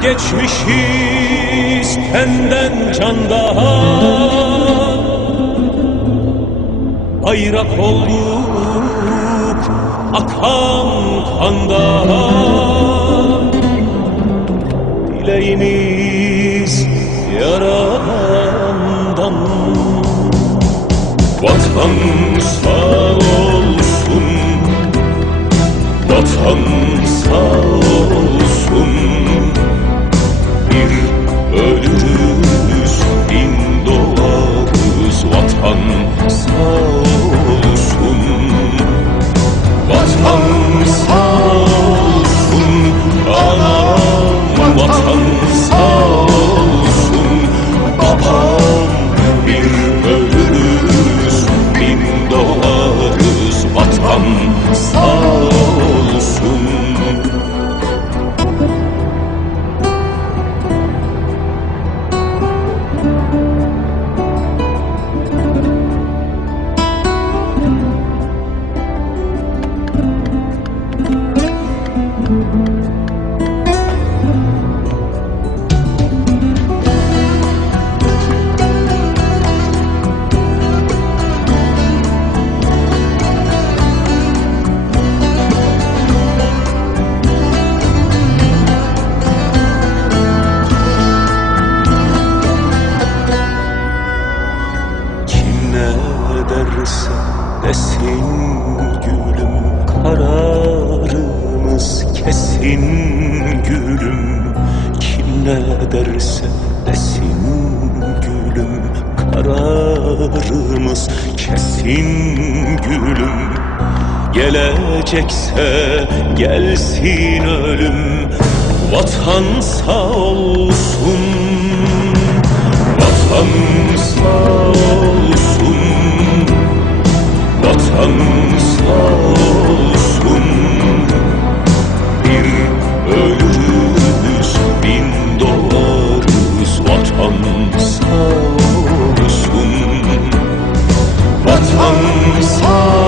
Vazgeçmişiz tenden candan, bayrak olduk akan kandan. Dileğimiz yaradandan. Vatan sağ olsun, vatan sağ olsun. Bir ölürüz, bin doğarız. Vatan sağ olsun, vatan sağ olsun. Anam vatan sağ olsun, babam. Bir ölürüz, bin doğarız. Vatan sağ olsun. Derse desin gülüm, kararımız kesin gülüm. Kim ne derse desin gülüm, kararımız kesin gülüm. Gelecekse gelsin ölüm, vatan sağ olsun, vatan sağ olsun. Vatan sağ olsun. Bir ölürüz, bin doğarız. Vatan sağ olsun, vatan sağ